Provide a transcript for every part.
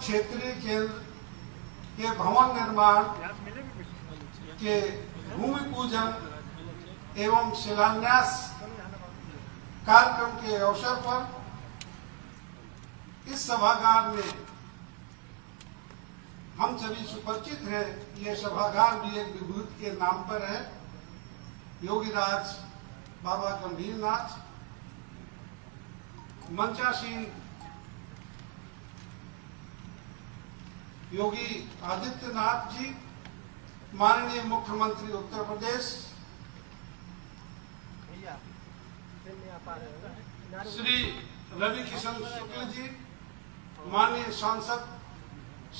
क्षेत्रीय केंद्र के भवन निर्माण के भूमि पूजन एवं शिलान्यास कार्यक्रम के अवसर पर इस सभागार में हम सभी सुपरिचित हैं। यह सभागार भी एक विभूति के नाम पर है। योगीराज बाबा गंभीरनाथ, मंचासीन योगी आदित्यनाथ जी, माननीय मुख्यमंत्री उत्तर प्रदेश श्री रवि किशन शुक्ल जी, माननीय सांसद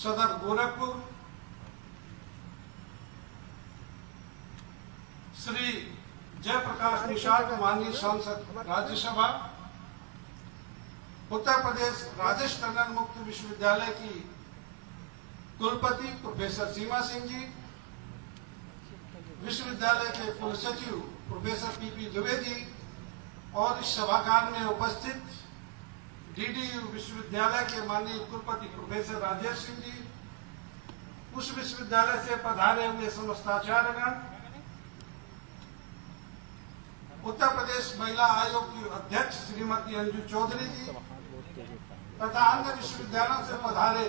सदर गोरखपुर श्री जयप्रकाश निषाद, माननीय सांसद राज्यसभा, उत्तर प्रदेश राजेश टंडन मुक्त विश्वविद्यालय की कुलपति प्रोफेसर सीमा सिंह जी, विश्वविद्यालय के कुलसचिव प्रोफेसर पीपी दुबे जी और इस सभागार में उपस्थित डीडीयू विश्वविद्यालय के माननीय कुलपति प्रोफेसर राजेश सिंह जी, उस विश्वविद्यालय से पधारे हुए समस्त आचार्यगण, उत्तर प्रदेश महिला आयोग की अध्यक्ष श्रीमती अंजू चौधरी जी तथा अन्य विश्वविद्यालयों से पधारे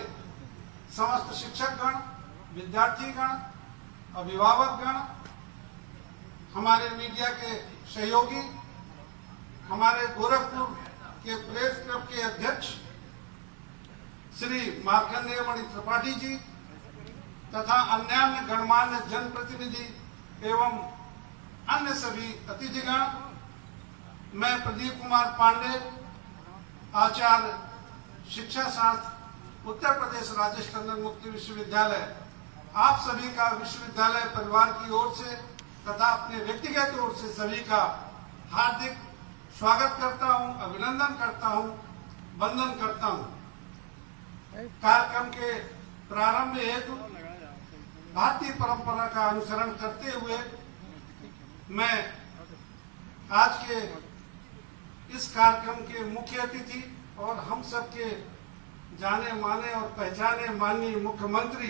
समस्त शिक्षकगण, विद्यार्थीगण, अभिभावकगण, हमारे मीडिया के सहयोगी, हमारे गोरखपुर के प्रेस क्लब के अध्यक्ष श्री मार्कंडेय मणि त्रिपाठी जी तथा अन्य गणमान्य जनप्रतिनिधि एवं अन्य सभी अतिथिगण, मैं प्रदीप कुमार पांडे, आचार्य शिक्षा शास्त्र, उत्तर प्रदेश राजेश टंडन मुक्त विश्वविद्यालय, आप सभी का विश्वविद्यालय परिवार की ओर से तथा अपने व्यक्तिगत ओर से सभी का हार्दिक स्वागत करता हूं, अभिनंदन करता हूं, वंदन करता हूं। कार्यक्रम के प्रारंभ हेतु भारतीय परंपरा का अनुसरण करते हुए मैं आज के इस कार्यक्रम के मुख्य अतिथि और हम सबके जाने माने और पहचाने माननीय मुख्यमंत्री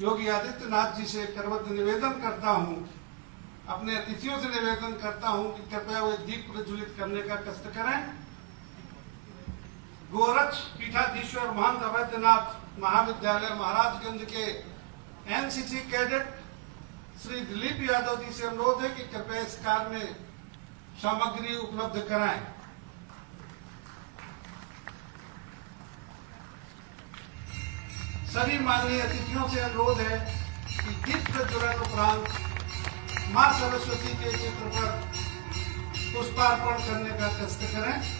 योगी आदित्यनाथ जी से करबद्ध निवेदन करता हूं, अपने अतिथियों से निवेदन करता हूं कि कृपया वे दीप प्रज्वलित करने का कष्ट करें। गोरक्ष पीठाधीश्वर महंत अवैधनाथ महाविद्यालय महाराजगंज के एनसीसी कैडेट श्री दिलीप यादव जी से अनुरोध है कि कृपया इस कार्य में सामग्री उपलब्ध कराएं। सभी माननीय अतिथियों से अनुरोध है कि दीप प्रज्वलन उपरांत मां सरस्वती के चित्र पर पुष्पार्पण करने का कष्ट करें।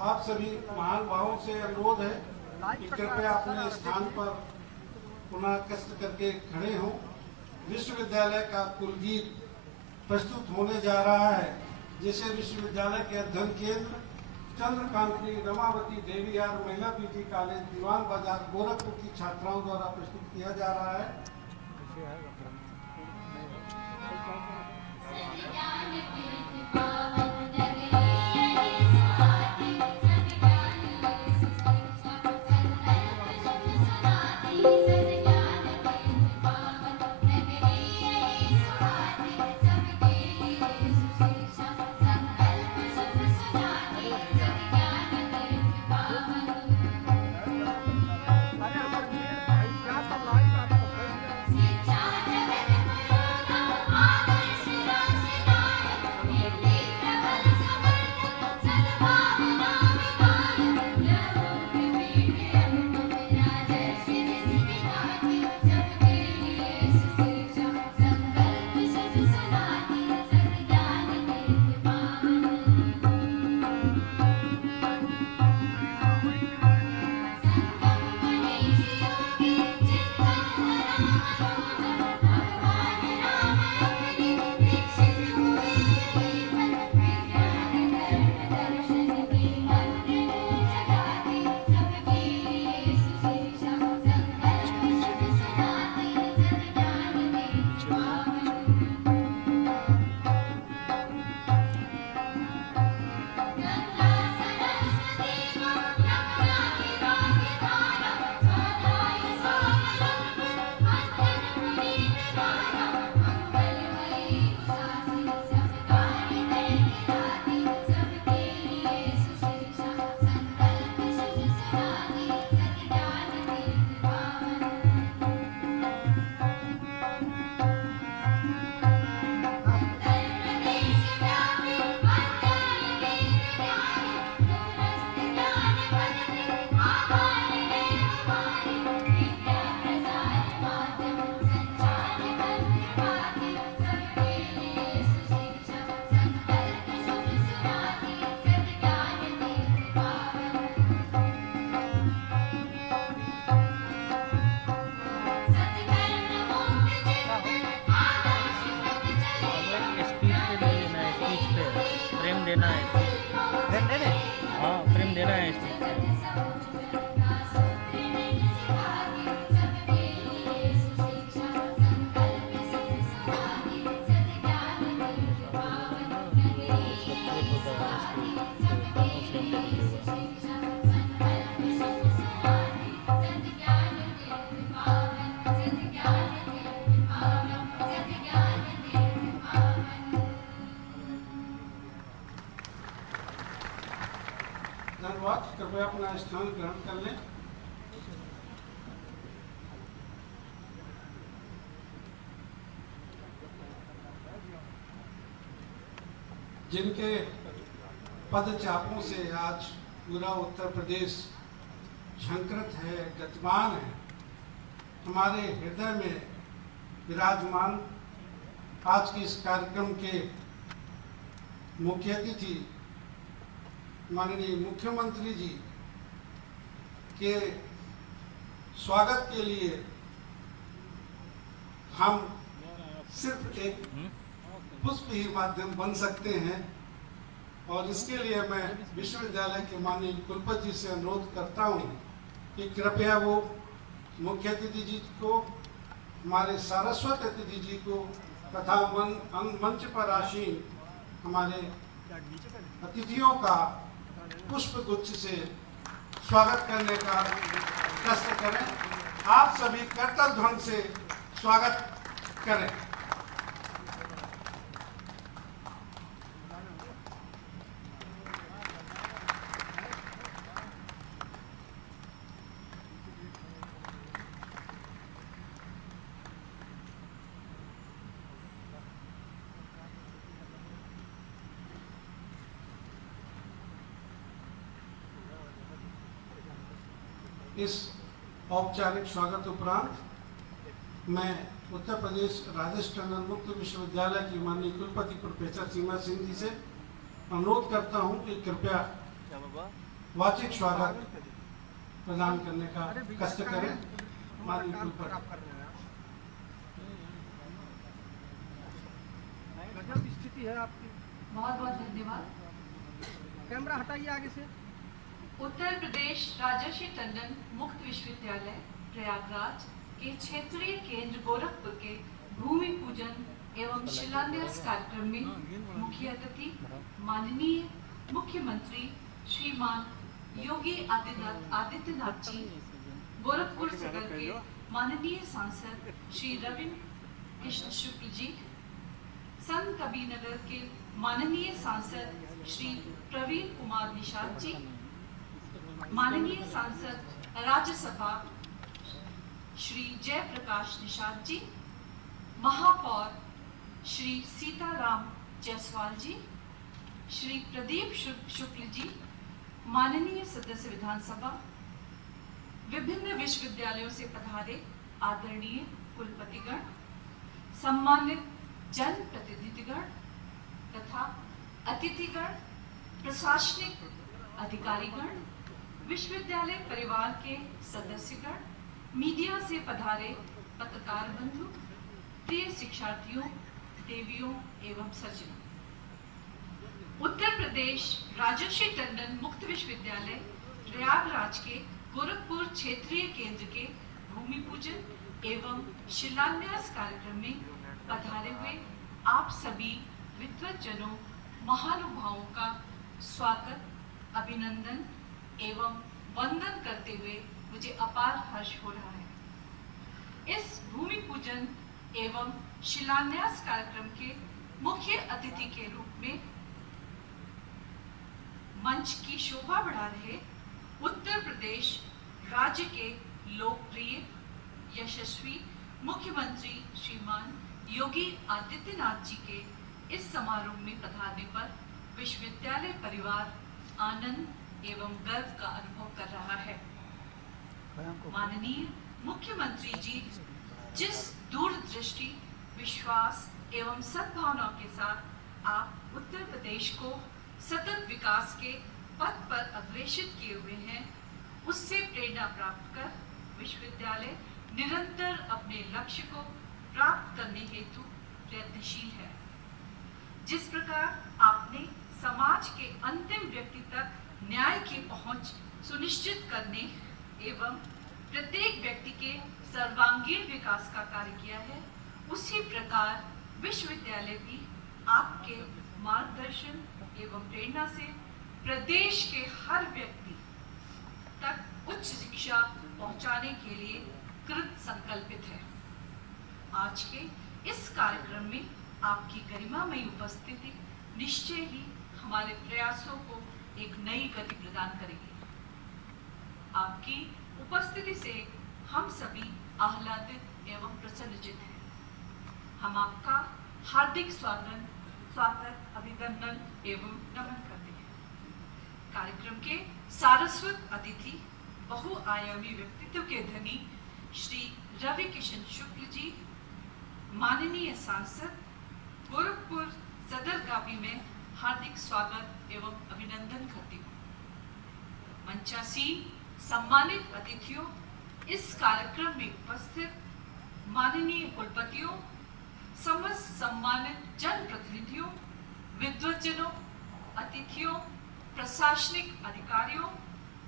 आप सभी महानुभावों से अनुरोध है कि कृपया अपने स्थान पर पुनः कष्ट करके खड़े हों। विश्वविद्यालय का कुलगीत प्रस्तुत होने जा रहा है, जिसे विश्वविद्यालय के अध्ययन केंद्र चंद्रकांती रमावती देवीयार महिला पीजी कॉलेज दीवान बाजार गोरखपुर की छात्राओं द्वारा प्रस्तुत किया जा रहा है। धन्यवाद। कृपया अपना स्थान ग्रहण कर लें। जिनके पदचापों से आज पूरा उत्तर प्रदेश झंकृत है, गतिमान है, हमारे हृदय में विराजमान आज के इस कार्यक्रम के मुख्य अतिथि माननीय मुख्यमंत्री जी के स्वागत के लिए हम सिर्फ एक पुष्प ही माध्यम बन सकते हैं, और इसके लिए मैं विश्वविद्यालय के माननीय कुलपति जी से अनुरोध करता हूं कि कृपया वो मुख्य अतिथि जी को, हमारे सारस्वत अतिथि जी को तथा मंच पर आसीन हमारे अतिथियों का पुष्प गुच्छ से स्वागत करने का कष्ट करें। आप सभी करतल ध्वनि से स्वागत करें। इस औपचारिक स्वागत उपरांत मैं उत्तर प्रदेश राजेश टंडन मुक्त विश्वविद्यालय की माननीय कुलपति प्रोफेसर सीमा सिंह जी से अनुरोध करता हूं कि कृपया वाचिक स्वागत प्रदान करने का कष्ट करें। माननीय कुलपति। कैसी है आपकी? बहुत बहुत धन्यवाद। कैमरा हटाइए आगे से। उत्तर प्रदेश राजर्षि टंडन मुक्त विश्वविद्यालय प्रयागराज के क्षेत्रीय केंद्र गोरखपुर के भूमि पूजन एवं शिलान्यास कार्यक्रम में मुख्य अतिथि माननीय मुख्यमंत्री श्रीमान योगी आदित्यनाथ जी, गोरखपुर सदर के माननीय सांसद श्री रविंद्र कृष्ण शुक्ल जी, संत कबीरनगर के माननीय सांसद श्री प्रवीण कुमार निषाद जी, माननीय सांसद राज्यसभा श्री जयप्रकाश निषाद जी, महापौर श्री सीताराम जायसवाल जी, श्री प्रदीप शुक्ल जी, माननीय सदस्य विधानसभा, विभिन्न विश्वविद्यालयों से पधारे आदरणीय कुलपतिगण, सम्मानित जनप्रतिनिधिगण तथा अतिथिगण, प्रशासनिक अधिकारीगण, विश्वविद्यालय परिवार के सदस्यगण, मीडिया से पधारे पत्रकार बंधु, प्रिय शिक्षार्थियों, देवियों एवं सज्जनों। उत्तर प्रदेश राजर्षि टंडन मुक्त विश्वविद्यालय प्रयागराज के गोरखपुर क्षेत्रीय केंद्र के भूमि पूजन एवं शिलान्यास कार्यक्रम में पधारे हुए आप सभी विद्वज्जनों, महानुभावों का स्वागत, अभिनंदन एवं वंदन करते हुए मुझे अपार हर्ष हो रहा है। इस भूमि पूजन एवं शिलान्यास कार्यक्रम के मुख्य अतिथि के रूप में मंच की शोभा बढ़ा रहे उत्तर प्रदेश राज्य के लोकप्रिय यशस्वी मुख्यमंत्री श्रीमान योगी आदित्यनाथ जी के इस समारोह में पधारने पर विश्वविद्यालय परिवार आनंद एवं गर्व का अनुभव कर रहा है। माननीय मुख्यमंत्री जी जिस दूरदृष्टि, विश्वास एवं सद्भावना के साथ आप उत्तर प्रदेश को सतत विकास के पथ पर अग्रेसित किए हुए हैं, उससे प्रेरणा प्राप्त कर विश्वविद्यालय निरंतर अपने लक्ष्य को प्राप्त करने हेतु प्रयत्नशील है। जिस प्रकार आपने समाज के अंतिम व्यक्ति तक न्याय की पहुंच सुनिश्चित करने एवं प्रत्येक व्यक्ति के सर्वांगीण विकास का कार्य किया है, उसी प्रकार विश्वविद्यालय भी आपके मार्गदर्शन एवं प्रेरणा से प्रदेश के हर व्यक्ति तक उच्च शिक्षा पहुंचाने के लिए कृत संकल्पित है। आज के इस कार्यक्रम में आपकी गरिमामयी उपस्थिति निश्चय ही हमारे प्रयासों को एक नई गति प्रदान करेगी। आपकी उपस्थिति से हम सभी आह्लादित एवं प्रसन्नचित हैं। हम आपका हार्दिक स्वागत, अभिनंदन एवं नमन करते हैं। कार्यक्रम के सारस्वत अतिथि, बहुआयामी व्यक्तित्व के धनी श्री रवि किशन शुक्ल जी, माननीय सांसद, गोरखपुर सदर का भी मैं हार्दिक स्वागत एवं अभिनंदन करती हूँ। मंचासीन सम्मानित अतिथियों, इस कार्यक्रम में उपस्थित माननीय कुलपतियों, समस्त सम्मानित जनप्रतिनिधियों, विद्वज्जनों, अतिथियों, प्रशासनिक अधिकारियों,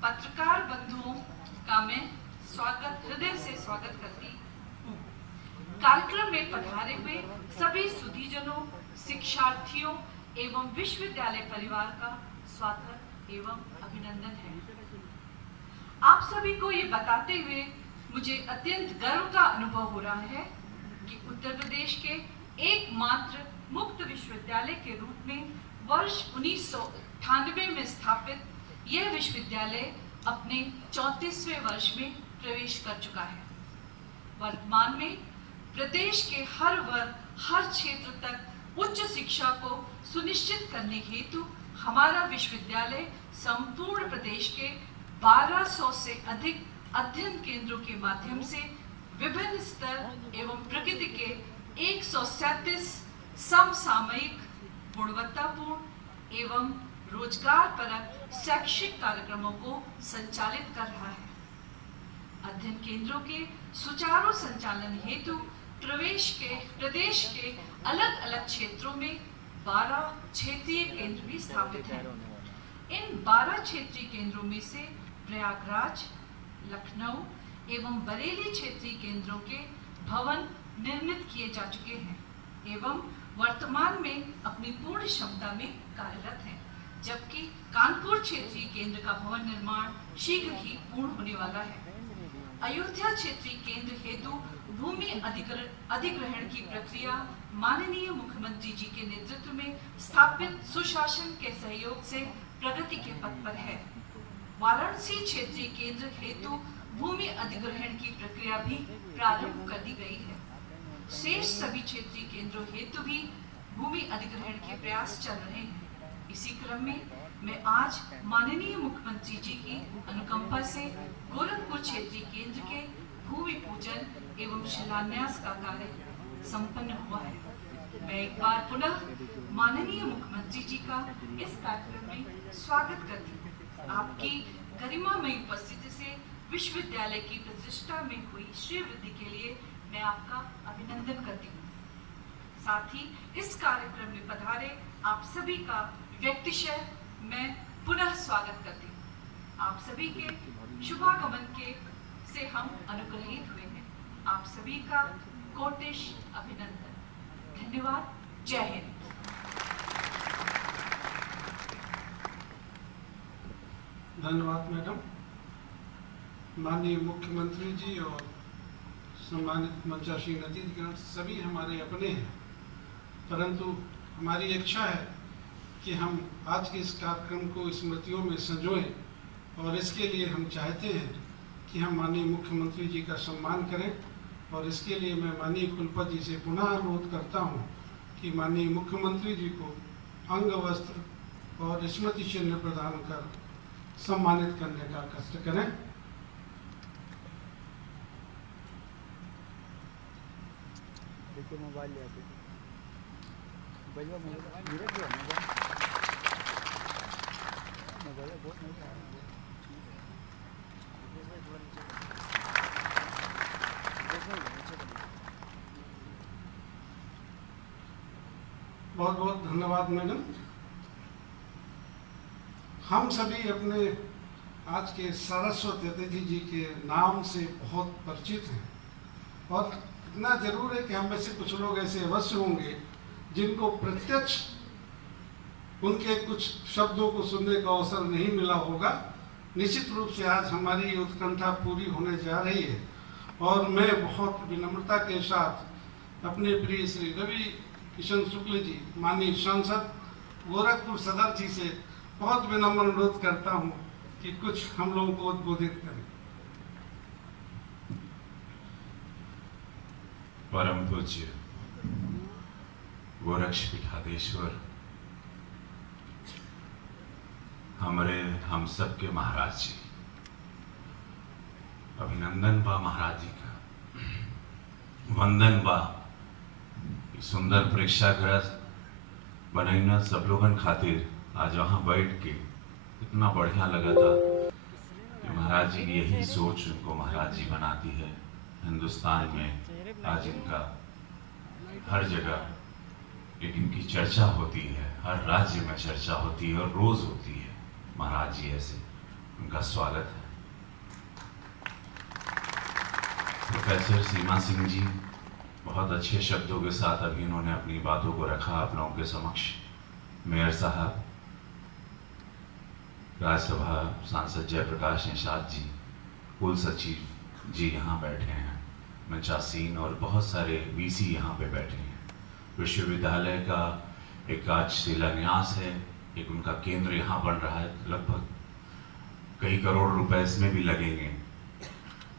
पत्रकार बंधुओं का मैं हृदय से स्वागत करती हूँ। कार्यक्रम में पधारे हुए सभी सुधीजनों, शिक्षार्थियों एवं विश्वविद्यालय परिवार का स्वागत एवं अभिनंदन है। आप सभी को ये बताते हुए मुझे अत्यंत गर्व का अनुभव हो रहा है कि उत्तर प्रदेश के एकमात्र मुक्त विश्वविद्यालय के रूप में वर्ष 1998 में स्थापित यह विश्वविद्यालय अपने 34वें वर्ष में प्रवेश कर चुका है। वर्तमान में प्रदेश के हर वर्ग, हर क्षेत्र तक उच्च शिक्षा को सुनिश्चित करने हेतु हमारा विश्वविद्यालय संपूर्ण प्रदेश के 1200 से अधिक अध्ययन केंद्रों के माध्यम से विभिन्न स्तर एवं प्रकृति के 137 समसामयिक, गुणवत्तापूर्ण एवं रोजगारपरक शैक्षिक कार्यक्रमों को संचालित कर रहा है। अध्ययन केंद्रों के सुचारू संचालन हेतु प्रदेश के अलग अलग क्षेत्रों में 12 क्षेत्रीय केंद्र भी स्थापित हैं। इन 12 क्षेत्रीय केंद्रों में से प्रयागराज, लखनऊ एवं बरेली क्षेत्रीय केंद्रों के भवन निर्मित किए जा चुके हैं एवं वर्तमान में अपनी पूर्ण क्षमता में कार्यरत हैं, जबकि कानपुर क्षेत्रीय केंद्र का भवन निर्माण शीघ्र ही पूर्ण होने वाला है। अयोध्या क्षेत्रीय केंद्र हेतु भूमि अधिग्रहण की प्रक्रिया माननीय मुख्यमंत्री जी के नेतृत्व में स्थापित सुशासन के सहयोग से प्रगति के पथ पर है। वाराणसी क्षेत्रीय केंद्र हेतु भूमि अधिग्रहण की प्रक्रिया भी प्रारंभ कर दी गई है। शेष सभी क्षेत्रीय केंद्रों हेतु भी भूमि अधिग्रहण के प्रयास चल रहे हैं। इसी क्रम में मैं आज माननीय मुख्यमंत्री जी की अनुकंपा से गोरखपुर क्षेत्रीय केंद्र के भूमि पूजन एवं शिलान्यास का कार्य संपन्न हुआ है। मैं एक बार पुनः माननीय मुख्यमंत्री जी का इस कार्यक्रम में स्वागत करती हूँ। आपकी गरिमामयी उपस्थिति से विश्वविद्यालय की प्रतिष्ठा में हुई श्रीवृद्धि के लिए मैं आपका अभिनंदन करती हूँ। साथ ही इस कार्यक्रम में पधारे आप सभी का व्यक्तिशः मैं पुनः स्वागत करती हूँ। आप सभी के शुभागमन के से हम अनुग्रहित हुए हैं। आप सभी का कोटिश अभिनंदन। धन्यवाद। जय हिंद। धन्यवाद मैडम। माननीय मुख्यमंत्री जी और सम्मानित मंचासीन अतिथिगण सभी हमारे अपने हैं, परंतु हमारी इच्छा है कि हम आज के इस कार्यक्रम को स्मृतियों में संजोएं और इसके लिए हम चाहते हैं कि हम माननीय मुख्यमंत्री जी का सम्मान करें और इसके लिए मैं माननीय कुलपति जी से पुनः अनुरोध करता हूं कि माननीय मुख्यमंत्री जी को अंग वस्त्र और स्मृति चिन्ह प्रदान कर सम्मानित करने का कष्ट करें। देखिए मोबाइल ले आते भैया मोबाइल बहुत नहीं आ बहुत बहुत धन्यवाद मैडम। हम सभी अपने आज के सरस्वती अतिथि जी के नाम से बहुत परिचित हैं और इतना जरूर है कि हम में से कुछ लोग ऐसे अवश्य होंगे जिनको प्रत्यक्ष उनके कुछ शब्दों को सुनने का अवसर नहीं मिला होगा। निश्चित रूप से आज हमारी उत्कंठा पूरी होने जा रही है और मैं बहुत विनम्रता के साथ अपने प्रिय श्री रवि किशन शुक्ल जी, माननीय सांसद गोरखपुर सदर जी से बहुत विनम्र अनुरोध करता हूं कि कुछ हम लोगों को उद्बोधित करें। परम पूज्य गोरक्षपीठाधीश्वर हमारे हम सब के महाराज जी, अभिनंदन बा महाराज जी का, वंदन बा। सुंदर प्रेक्षागृह बनैना सब लोगन खातिर आज वहाँ बैठ के इतना बढ़िया लगा था कि महाराज जी की यही सोच उनको महाराज जी बनाती है। हिंदुस्तान में आज इनका हर जगह इनकी चर्चा होती है, हर राज्य में चर्चा होती है और रोज होती है। महाराज जी ऐसे, उनका स्वागत है। प्रोफेसर सीमा सिंह जी बहुत अच्छे शब्दों के साथ अभी उन्होंने अपनी बातों को रखा आप लोगों के समक्ष। मेयर साहब, राज्यसभा सांसद जयप्रकाश निषाद जी, कुल सचिव जी यहाँ बैठे हैं, मंचासीन और बहुत सारे वीसी यहाँ पे बैठे हैं। विश्वविद्यालय का एक आज शिलान्यास है, एक उनका केंद्र यहाँ बन रहा है, लगभग कई करोड़ रुपए इसमें भी लगेंगे।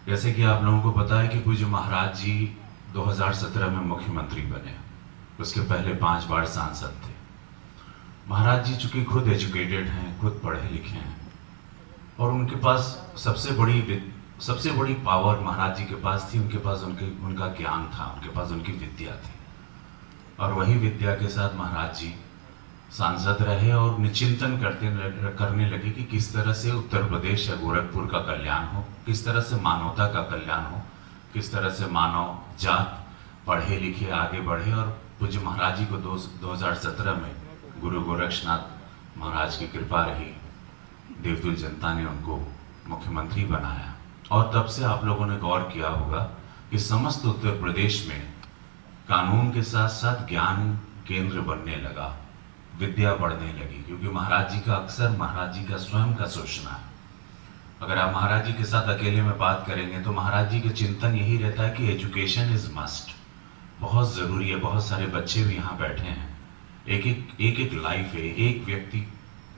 जैसे कि आप लोगों को पता है कि पूज्य महाराज जी 2017 में मुख्यमंत्री बने, उसके पहले 5 बार सांसद थे। महाराज जी चूंकि खुद एजुकेटेड हैं, खुद पढ़े लिखे हैं और उनके पास सबसे बड़ी पावर महाराज जी के पास थी, उनके पास उनका ज्ञान था, उनके पास उनकी विद्या थी और वही विद्या के साथ महाराज जी सांसद रहे और निचिंतन करने लगे कि किस तरह से उत्तर प्रदेश या गोरखपुर का कल्याण हो, किस तरह से मानवता का कल्याण हो, किस तरह से मानव जात पढ़े लिखे आगे बढ़े और पूज्य महाराज जी को 2017 में गुरु गोरक्षनाथ महाराज की कृपा रही, देवतुल जनता ने उनको मुख्यमंत्री बनाया और तब से आप लोगों ने गौर किया होगा कि समस्त उत्तर प्रदेश में कानून के साथ साथ ज्ञान केंद्र बनने लगा, विद्या बढ़ने लगी, क्योंकि महाराज जी का अक्सर महाराज जी का स्वयं का सोचना है। अगर आप महाराज जी के साथ अकेले में बात करेंगे तो महाराज जी का चिंतन यही रहता है कि एजुकेशन इज मस्ट, बहुत जरूरी है। बहुत सारे बच्चे भी यहाँ बैठे हैं, एक लाइफ है, एक व्यक्ति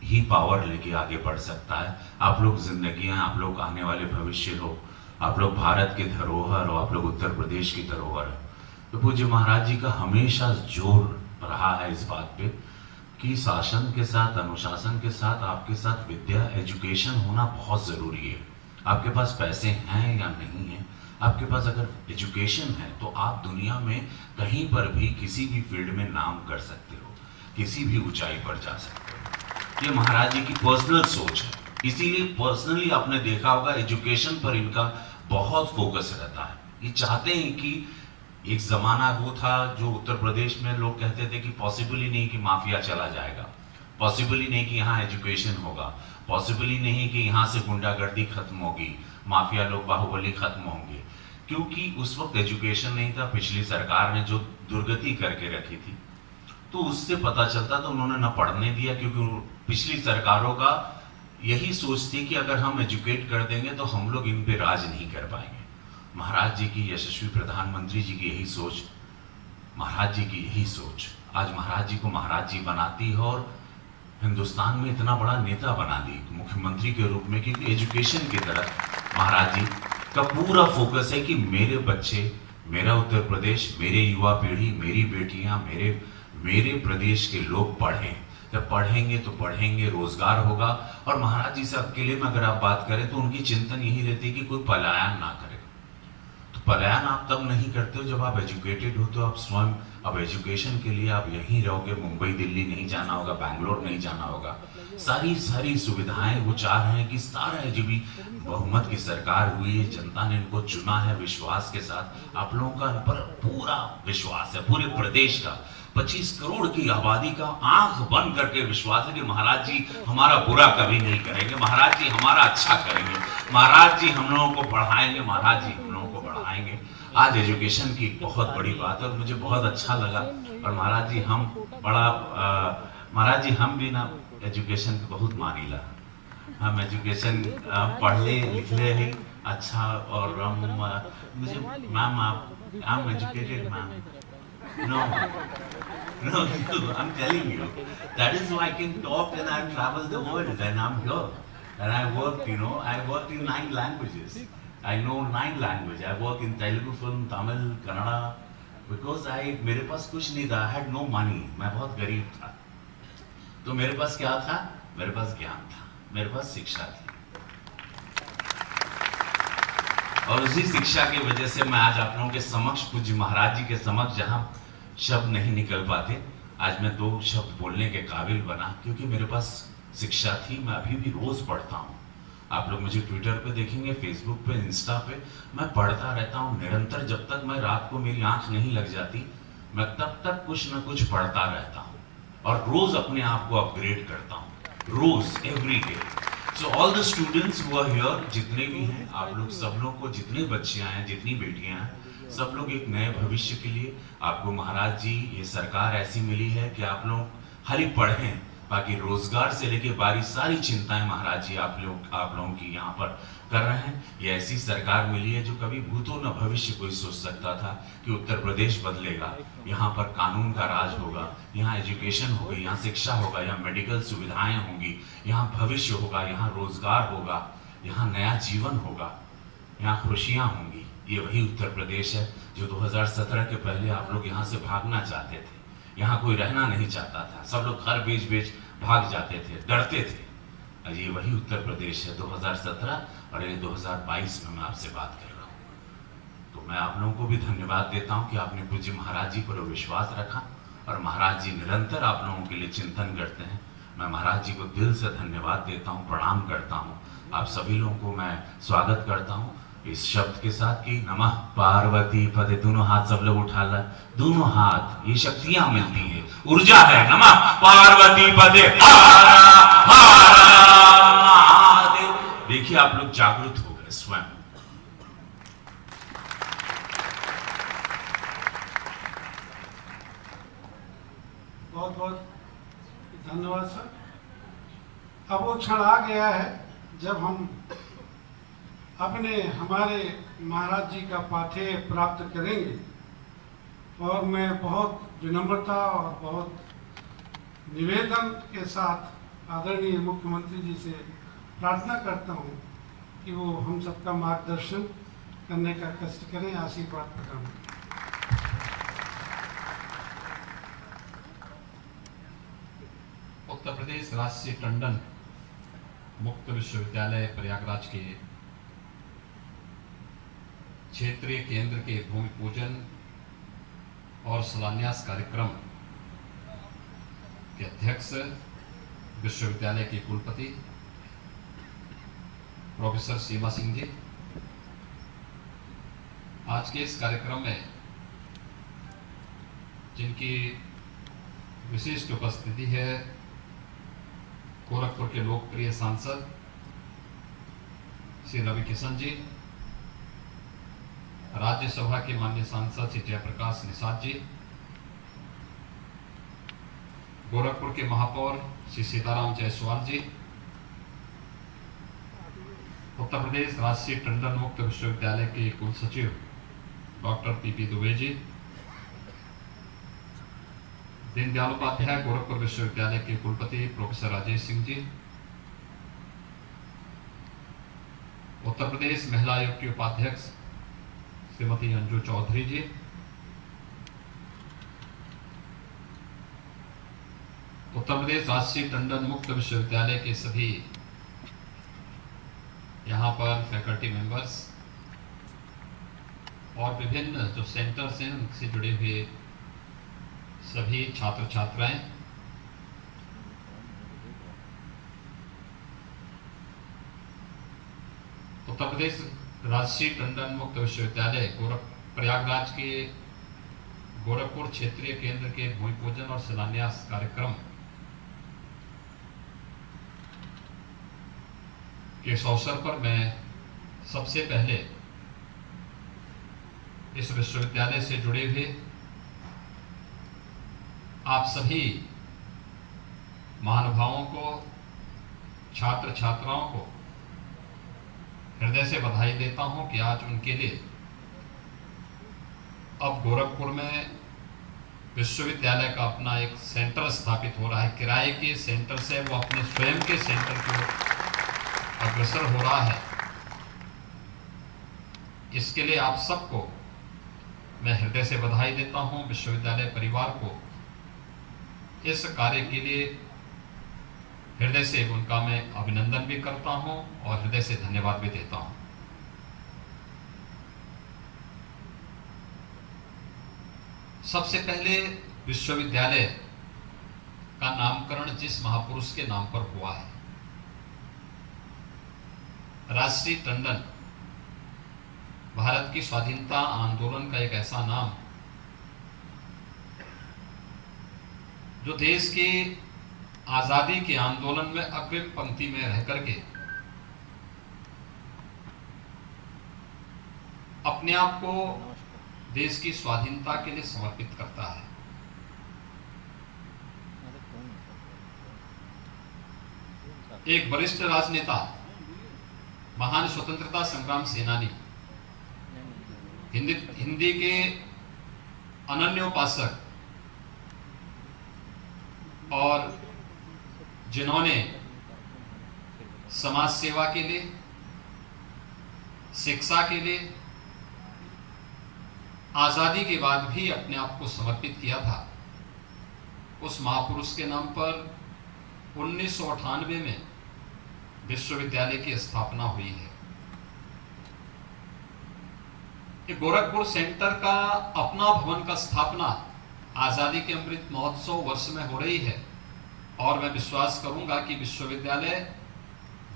ही पावर लेके आगे बढ़ सकता है। आप लोग जिंदगियां, आप लोग आने वाले भविष्य हो, आप लोग भारत की धरोहर हो, आप लोग उत्तर प्रदेश की धरोहर है। तो पूज्य महाराज जी का हमेशा जोर रहा है इस बात पे कि शासन के साथ, अनुशासन के साथ, आपके साथ विद्या, एजुकेशन होना बहुत जरूरी है। आपके पास पैसे हैं या नहीं है, आपके पास अगर एजुकेशन है तो आप दुनिया में कहीं पर भी किसी भी फील्ड में नाम कर सकते हो, किसी भी ऊंचाई पर जा सकते हो। ये महाराज जी की पर्सनल सोच है, इसीलिए पर्सनली आपने देखा होगा एजुकेशन पर इनका बहुत फोकस रहता है। ये चाहते हैं कि एक जमाना वो था जो उत्तर प्रदेश में लोग कहते थे कि पॉसिबल ही नहीं कि माफिया चला जाएगा, पॉसिबल ही नहीं कि यहाँ एजुकेशन होगा, पॉसिबल ही नहीं कि यहाँ से गुंडागर्दी खत्म होगी, माफिया लोग, बाहुबली खत्म होंगे, क्योंकि उस वक्त एजुकेशन नहीं था। पिछली सरकार ने जो दुर्गति करके रखी थी तो उससे पता चलता, तो उन्होंने न पढ़ने दिया, क्योंकि पिछली सरकारों का यही सोच थी कि अगर हम एजुकेट कर देंगे तो हम लोग इन पे राज नहीं कर पाएंगे। महाराज जी की, यशस्वी प्रधानमंत्री जी की यही सोच, महाराज जी की यही सोच आज महाराज जी को महाराज जी बनाती है और हिंदुस्तान में इतना बड़ा नेता बना दी मुख्यमंत्री के रूप में, क्योंकि एजुकेशन की तरफ महाराज जी का पूरा फोकस है कि मेरे बच्चे, मेरा उत्तर प्रदेश, मेरे युवा पीढ़ी, मेरी बेटियां, मेरे प्रदेश के लोग पढ़ें। जब पढ़ेंगे तो पढ़ेंगे, रोजगार होगा। और महाराज जी से अकेले में अगर आप बात करें तो उनकी चिंतन यही रहती है कि कोई पलायन ना करे। तो पलायन आप तब नहीं करते हो जब आप एजुकेटेड हो, तो आप स्वयं अब एजुकेशन के लिए आप यहीं रहोगे, मुंबई दिल्ली नहीं जाना होगा, बैंगलोर नहीं जाना होगा। सारी सुविधाएं वो चाह रहे हैं कि सारा जो भी बहुमत की सरकार हुई है, जनता ने इनको चुना है विश्वास के साथ। आप लोगों का इन पर पूरा विश्वास है, पूरे प्रदेश का 25 करोड़ की आबादी का आंख बंद करके विश्वास है कि महाराज जी हमारा बुरा कभी नहीं करेंगे, महाराज जी हमारा अच्छा करेंगे, महाराज जी हम लोगों को बढ़ाएंगे, महाराज जी हम लोगों को बढ़ाएंगे। आज एजुकेशन की बहुत बड़ी बात है और मुझे बहुत अच्छा लगा। और महाराज जी हम महाराज जी हम भी ना एजुकेशन को बहुत मानीला, हम एजुकेशन पढ़ले लिखले ही अच्छा। और हम मुझे ma'am I am educated ma'am, no, I'm telling you, that is why I can talk and I travel the world and I'm here and I work, I work in 9 languages. I know 9 languages. I work in Telugu film, Tamil, Kannada, because मेरे पास कुछ नहीं था, I had no money, मैं बहुत गरीब था। तो मेरे पास क्या था? मेरे पास ज्ञान था, मेरे पास शिक्षा थी। और उसी शिक्षा की वजह से मैं आज आप लोगों के समक्ष, पूज्य महाराज जी के समक्ष, जहां शब्द नहीं निकल पाते, आज मैं 2 शब्द बोलने के काबिल बना, क्योंकि मेरे पास शिक्षा थी। मैं अभी भी रोज पढ़ता हूँ। आप लोग मुझे ट्विटर पे देखेंगे, फेसबुक पे, इंस्टा पे, मैं पढ़ता रहता हूँ निरंतर। जब तक मैं रात को मेरी आंख नहीं लग जाती, मैं तब तक कुछ न कुछ पढ़ता रहता हूँ और रोज अपने आप को अपग्रेड करता हूँ, रोज, every day. So all the students who are here, जितने भी हैं आप लोग, सब लोग को, जितनी बच्चियां हैं, जितनी बेटियां हैं, सब लोग एक नए भविष्य के लिए, आपको महाराज जी, ये सरकार ऐसी मिली है कि आप लोग खाली पढ़ें, बाकी रोजगार से लेके बारी सारी चिंताएं महाराज जी आप लोगों की यहाँ पर कर रहे हैं। ये ऐसी सरकार मिली है जो कभी भूतो न भविष्य कोई सोच सकता था कि उत्तर प्रदेश बदलेगा, यहाँ पर कानून का राज होगा, यहाँ एजुकेशन होगी, यहाँ शिक्षा होगा, यहाँ मेडिकल सुविधाएं होंगी, यहाँ भविष्य होगा, यहाँ रोजगार होगा, यहाँ नया जीवन होगा, यहाँ खुशियां होंगी। ये वही उत्तर प्रदेश है जो 2017 के पहले आप लोग यहाँ से भागना चाहते थे, यहाँ कोई रहना नहीं चाहता था, सब लोग घर बेच भाग जाते थे, डरते थे। ये वही उत्तर प्रदेश है 2017 और ये 2022 में मैं आपसे बात कर रहा हूँ। तो मैं आप लोगों को भी धन्यवाद देता हूँ कि आपने पूज्य महाराज जी पर विश्वास रखा और महाराज जी निरंतर आप लोगों के लिए चिंतन करते हैं। मैं महाराज जी को दिल से धन्यवाद देता हूँ, प्रणाम करता हूँ। आप सभी लोगों को मैं स्वागत करता हूँ इस शब्द के साथ कि नमः पार्वती पते, दोनों हाथ सब लोग उठा ला, दोनों हाथ, ये शक्तियां मिलती हैं, ऊर्जा है। नमः पार्वती पते हर हर महादेव। देखिए आप लोग जागृत हो गए स्वयं। बहुत बहुत धन्यवाद सर। अब वो क्षण आ गया है जब हम हमारे महाराज जी का पाथेय प्राप्त करेंगे, और मैं बहुत विनम्रता और बहुत निवेदन के साथ आदरणीय मुख्यमंत्री जी से प्रार्थना करता हूं कि वो हम सबका मार्गदर्शन करने का कष्ट करें, आशीर्वाद प्रदान करें। उत्तर प्रदेश राजश्री टंडन मुक्त विश्वविद्यालय प्रयागराज के क्षेत्रीय केंद्र के भूमि पूजन और शिलान्यास कार्यक्रम के अध्यक्ष विश्वविद्यालय के कुलपति प्रोफेसर सीमा सिंह जी, आज के इस कार्यक्रम में जिनकी विशिष्ट उपस्थिति है, गोरखपुर के लोकप्रिय सांसद श्री रवि किशन जी, राज्यसभा के माननीय सांसद श्री जयप्रकाश निषाद जी, गोरखपुर के महापौर श्री सीताराम जायसवाल जी, उत्तर प्रदेश राजश्री टंडन मुक्त विश्वविद्यालय के कुल सचिव डॉक्टर पीपी दुबे जी, दीनदयाल उपाध्याय गोरखपुर विश्वविद्यालय के कुलपति प्रोफेसर राजेश सिंह जी, उत्तर प्रदेश महिला आयोग की उपाध्यक्ष श्रीमती अंजू चौधरी जी, उत्तर प्रदेश राजश्री टंडन मुक्त विश्वविद्यालय के सभी यहाँ पर फैकल्टी मेंबर्स और विभिन्न जो सेंटर्स हैं उनसे जुड़े हुए सभी छात्र छात्राएं, उत्तर प्रदेश राजश्री टंडन मुक्त विश्वविद्यालय प्रयागराज के गोरखपुर क्षेत्रीय केंद्र के भूमि पूजन और शिलान्यास कार्यक्रम के इस अवसर पर मैं सबसे पहले इस विश्वविद्यालय से जुड़े हुए आप सभी महानुभावों को, छात्र छात्राओं को हृदय से बधाई देता हूं कि आज उनके लिए अब गोरखपुर में विश्वविद्यालय का अपना एक सेंटर स्थापित हो रहा है। किराए के सेंटर से वो अपने स्वयं के सेंटर की ओर अग्रसर हो रहा है। इसके लिए आप सबको मैं हृदय से बधाई देता हूं। विश्वविद्यालय परिवार को इस कार्य के लिए हृदय से उनका मैं अभिनंदन भी करता हूं और हृदय से धन्यवाद भी देता हूं। सबसे पहले विश्वविद्यालय का नामकरण जिस महापुरुष के नाम पर हुआ है, राजश्री टंडन, भारत की स्वाधीनता आंदोलन का एक ऐसा नाम जो देश के आजादी के आंदोलन में अग्रिम पंक्ति में रह करके अपने आप को देश की स्वाधीनता के लिए समर्पित करता है। एक वरिष्ठ राजनेता, महान स्वतंत्रता संग्राम सेनानी, हिंदी के अनन्योपासक और जिन्होंने समाज सेवा के लिए, शिक्षा के लिए, आजादी के बाद भी अपने आप को समर्पित किया था, उस महापुरुष के नाम पर 1998 में विश्वविद्यालय की स्थापना हुई है। गोरखपुर सेंटर का अपना भवन का स्थापना आजादी के अमृत महोत्सव वर्ष में हो रही है और मैं विश्वास करूंगा कि विश्वविद्यालय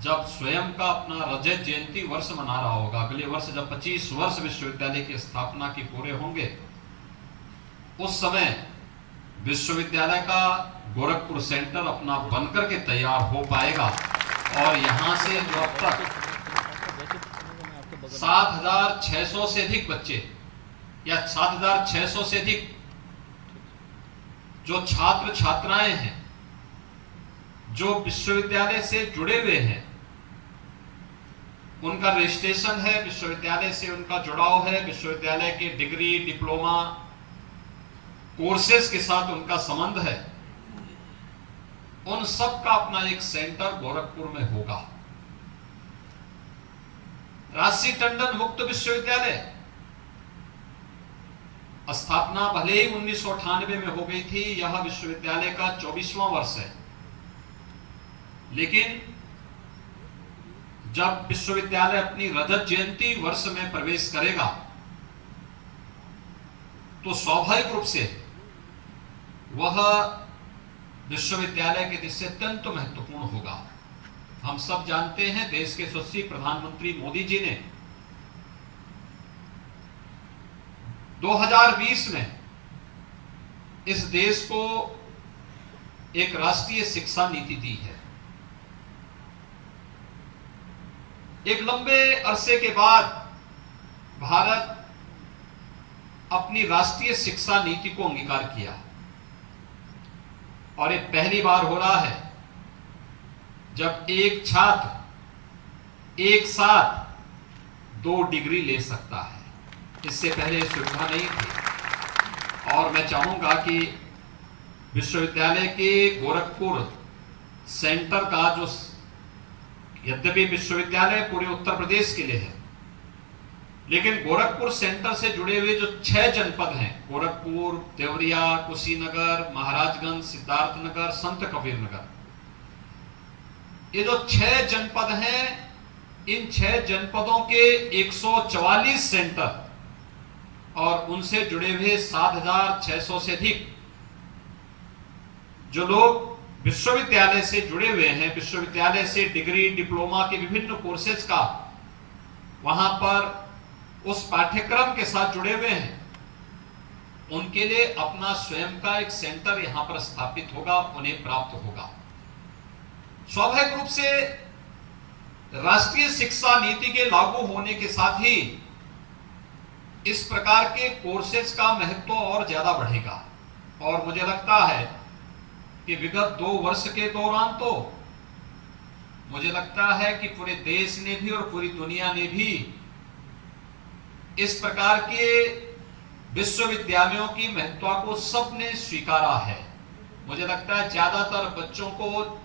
जब स्वयं का अपना रजत जयंती वर्ष मना रहा होगा, अगले वर्ष जब 25 वर्ष विश्वविद्यालय की स्थापना के पूरे होंगे, उस समय विश्वविद्यालय का गोरखपुर सेंटर अपना बनकर के तैयार हो पाएगा। और यहां से जो अब तक 7,600 से अधिक बच्चे या 7,600 से अधिक जो छात्र छात्राएं हैं जो विश्वविद्यालय से जुड़े हुए हैं, उनका रजिस्ट्रेशन है, विश्वविद्यालय से उनका जुड़ाव है, विश्वविद्यालय के डिग्री डिप्लोमा कोर्सेज के साथ उनका संबंध है, उन सब का अपना एक सेंटर गोरखपुर में होगा। राजसी टंडन मुक्त विश्वविद्यालय स्थापना भले ही 1998 में हो गई थी, यह विश्वविद्यालय का 24वां वर्ष है, लेकिन जब विश्वविद्यालय अपनी रजत जयंती वर्ष में प्रवेश करेगा तो स्वाभाविक रूप से वह विश्वविद्यालय के दृष्टि से अत्यंत महत्वपूर्ण होगा। हम सब जानते हैं, देश के यशस्वी प्रधानमंत्री मोदी जी ने 2020 में इस देश को एक राष्ट्रीय शिक्षा नीति दी है। एक लंबे अरसे के बाद भारत अपनी राष्ट्रीय शिक्षा नीति को अंगीकार किया और ये पहली बार हो रहा है जब एक छात्र एक साथ 2 डिग्री ले सकता है। इससे पहले सुविधा नहीं थी। और मैं चाहूंगा कि विश्वविद्यालय के गोरखपुर सेंटर का जो, यद्यपि विश्वविद्यालय पूरे उत्तर प्रदेश के लिए है, लेकिन गोरखपुर सेंटर से जुड़े हुए जो 6 जनपद हैं, गोरखपुर, देवरिया, कुशीनगर, महाराजगंज, सिद्धार्थनगर, संत कबीर नगर, ये जो 6 जनपद हैं, इन 6 जनपदों के 144 सेंटर और उनसे जुड़े हुए 7,600 से अधिक जो लोग विश्वविद्यालय से जुड़े हुए हैं, विश्वविद्यालय से डिग्री डिप्लोमा के विभिन्न कोर्सेज का वहां पर उस पाठ्यक्रम के साथ जुड़े हुए हैं, उनके लिए अपना स्वयं का एक सेंटर यहां पर स्थापित होगा, उन्हें प्राप्त होगा। स्वाभाविक रूप से राष्ट्रीय शिक्षा नीति के लागू होने के साथ ही इस प्रकार के कोर्सेज का महत्व और ज्यादा बढ़ेगा। और मुझे लगता है कि विगत 2 वर्ष के दौरान तो मुझे लगता है कि पूरे देश ने भी और पूरी दुनिया ने भी इस प्रकार के विश्वविद्यालयों की महत्ता को सबने स्वीकारा है। मुझे लगता है ज्यादातर बच्चों को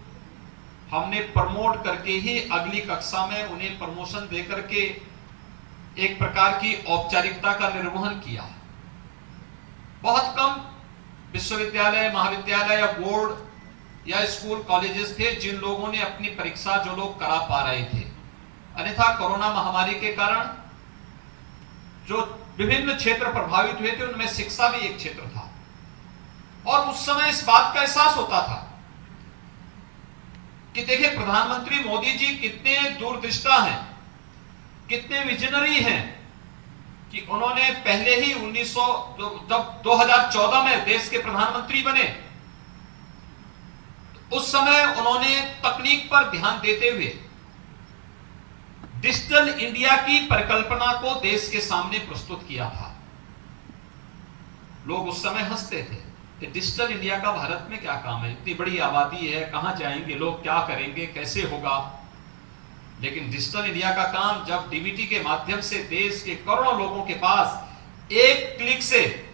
हमने प्रमोट करके ही अगली कक्षा में उन्हें प्रमोशन देकर के एक प्रकार की औपचारिकता का निर्वहन किया। बहुत कम विश्वविद्यालय, महाविद्यालय या बोर्ड या स्कूल कॉलेजेस थे जिन लोगों ने अपनी परीक्षा जो लोग करा पा रहे थे। अन्यथा कोरोना महामारी के कारण जो विभिन्न क्षेत्र प्रभावित हुए थे उनमें शिक्षा भी एक क्षेत्र था। और उस समय इस बात का एहसास होता था कि देखिए प्रधानमंत्री मोदी जी कितने दूरदृष्टा हैं, कितने विजनरी हैं कि उन्होंने पहले ही 2014 में देश के प्रधानमंत्री बने, उस समय उन्होंने तकनीक पर ध्यान देते हुए डिजिटल इंडिया की परिकल्पना को देश के सामने प्रस्तुत किया था। लोग उस समय हंसते थे कि डिजिटल इंडिया का भारत में क्या काम है, इतनी बड़ी आबादी है, कहां जाएंगे लोग, क्या करेंगे, कैसे होगा। लेकिन डिजिटल इंडिया का काम जब डीबीटी के माध्यम से देश के करोड़ों लोगों के पास एक क्लिक से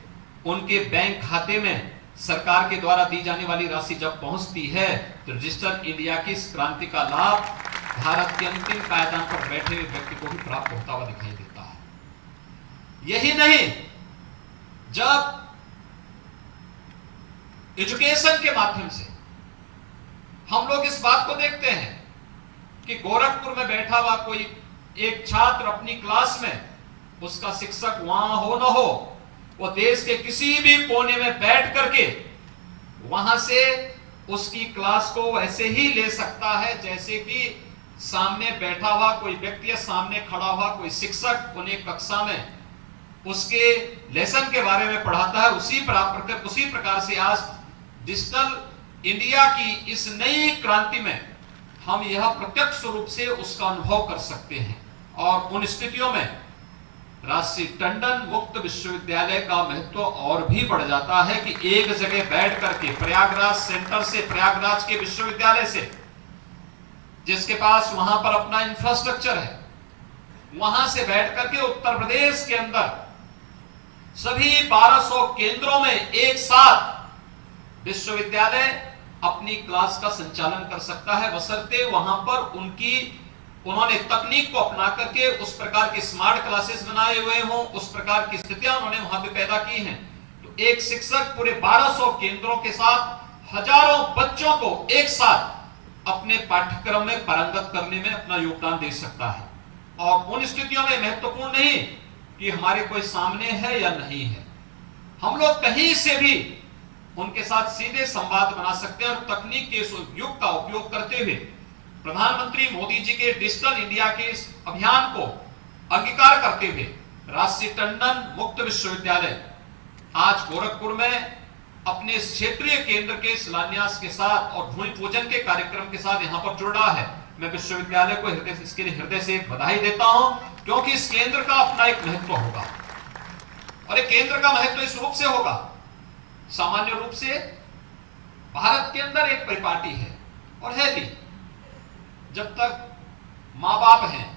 उनके बैंक खाते में सरकार के द्वारा दी जाने वाली राशि जब पहुंचती है तो डिजिटल इंडिया की इस क्रांति का लाभ भारत के अंतिम पायदान पर बैठे हुए व्यक्ति को भी प्राप्त होता हुआ दिखाई देता है। यही नहीं, जब एजुकेशन के माध्यम से हम लोग इस बात को देखते हैं कि गोरखपुर में बैठा हुआ कोई एक छात्र अपनी क्लास में, उसका शिक्षक वहां हो न हो, वो देश के किसी भी कोने में बैठ करके वहां से उसकी क्लास को ऐसे ही ले सकता है जैसे कि सामने बैठा हुआ कोई व्यक्ति या सामने खड़ा हुआ कोई शिक्षक उन्हें कक्षा में उसके लेसन के बारे में पढ़ाता है, उसी प्रकार से आज डिजिटल इंडिया की इस नई क्रांति में हम यह प्रत्यक्ष रूप से उसका अनुभव कर सकते हैं। और उन स्थितियों में राजश्री टंडन मुक्त विश्वविद्यालय का महत्व और भी बढ़ जाता है कि एक जगह बैठ करके प्रयागराज सेंटर से, प्रयागराज के विश्वविद्यालय से, जिसके पास वहां पर अपना इंफ्रास्ट्रक्चर है, वहां से बैठ करके उत्तर प्रदेश के अंदर सभी 1200 केंद्रों में एक साथ विश्वविद्यालय अपनी क्लास का संचालन कर सकता है, बशर्ते वहां पर उन्होंने तकनीक को अपना करके उस प्रकार के स्मार्ट क्लासेस बनाए हुए हों, उस प्रकार की स्थितियां उन्होंने वहां पे पैदा की हैं। तो एक शिक्षक पूरे 1200 केंद्रों के साथ हजारों बच्चों को एक साथ अपने पाठ्यक्रम में पारंगत करने में अपना योगदान दे सकता है। और उन स्थितियों में महत्वपूर्ण नहीं कि हमारे कोई सामने है या नहीं है, हम लोग कहीं से भी उनके साथ सीधे संवाद बना सकते हैं। और तकनीक के इस युग का उपयोग करते हुए प्रधानमंत्री मोदी जी के डिजिटल इंडिया के इस अभियान को अंगीकार करते हुए राजश्री टंडन मुक्त विश्वविद्यालय आज गोरखपुर में अपने क्षेत्रीय केंद्र के शिलान्यास के साथ और भूमि पूजन के कार्यक्रम के साथ यहां पर जुड़ रहा है। मैं विश्वविद्यालय को इसके लिए हृदय से बधाई देता हूं, क्योंकि इस केंद्र का अपना एक महत्व होगा। और एक केंद्र का महत्व इस रूप से होगा, सामान्य रूप से भारत के अंदर एक परिपाटी है और है भी, जब तक माँ बाप हैं,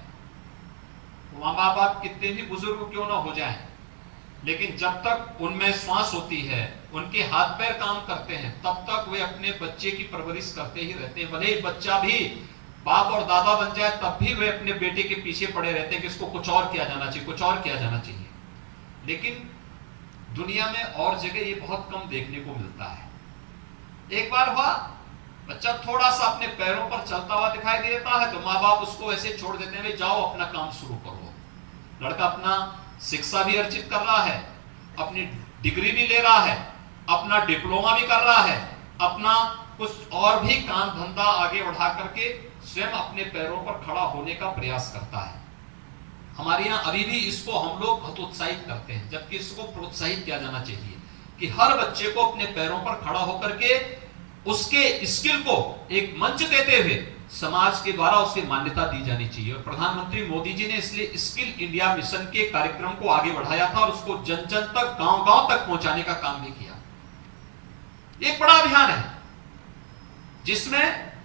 माँ बाप कितने भी बुजुर्ग क्यों ना हो जाएं, लेकिन जब तक उनमें श्वास होती है, उनके हाथ पैर काम करते हैं, तब तक वे अपने बच्चे की परवरिश करते ही रहते हैं। भले ही बच्चा भी बाप और दादा बन जाए, तब भी वे अपने बेटे के पीछे पड़े रहते हैं कि इसको कुछ और किया जाना चाहिए, कुछ और किया जाना चाहिए। लेकिन दुनिया में और जगह ये बहुत कम देखने को मिलता है। एक बार हुआ, बच्चा थोड़ा सा अपने पैरों पर चलता हुआ दिखाई देता है तो माँ बाप उसको ऐसे छोड़ देते हैं, जाओ अपना काम शुरू करो। लड़का अपना शिक्षा भी अर्जित कर रहा है, अपनी डिग्री भी ले रहा है, अपना डिप्लोमा भी कर रहा है, अपना कुछ और भी काम धंधा आगे बढ़ा करके स्वयं अपने पैरों पर खड़ा होने का प्रयास करता है। हमारे यहाँ अभी भी इसको हम लोग बहुत उत्साहित करते हैं, जबकि इसको प्रोत्साहित किया जाना चाहिए कि हर बच्चे को अपने पैरों पर खड़ा होकर के उसके स्किल को एक मंच देते हुए समाज के द्वारा उसे मान्यता दी जानी चाहिए। और प्रधानमंत्री मोदी जी ने इसलिए स्किल इंडिया मिशन के कार्यक्रम को आगे बढ़ाया था और उसको जन जन तक, गांव-गांव तक पहुंचाने का काम भी किया। एक बड़ा अभियान है जिसमें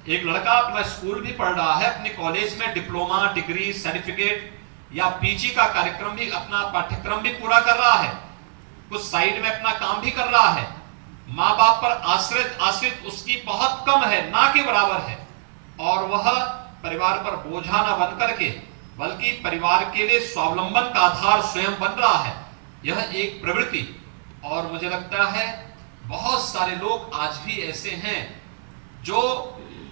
एक लड़का अपना स्कूल भी पढ़ रहा है, अपने कॉलेज में डिप्लोमा, डिग्री, सर्टिफिकेट या पीजी का कार्यक्रम भी, अपना पाठ्यक्रम भी पूरा कर रहा है, कुछ साइड में अपना काम भी कर रहा है। माँ बाप पर आश्रित उसकी बहुत कम है, ना के बराबर है, और वह परिवार पर बोझा न बन करके बल्कि परिवार के लिए स्वावलंबन का आधार स्वयं बन रहा है। यह एक प्रवृत्ति, और मुझे लगता है बहुत सारे लोग आज भी ऐसे हैं जो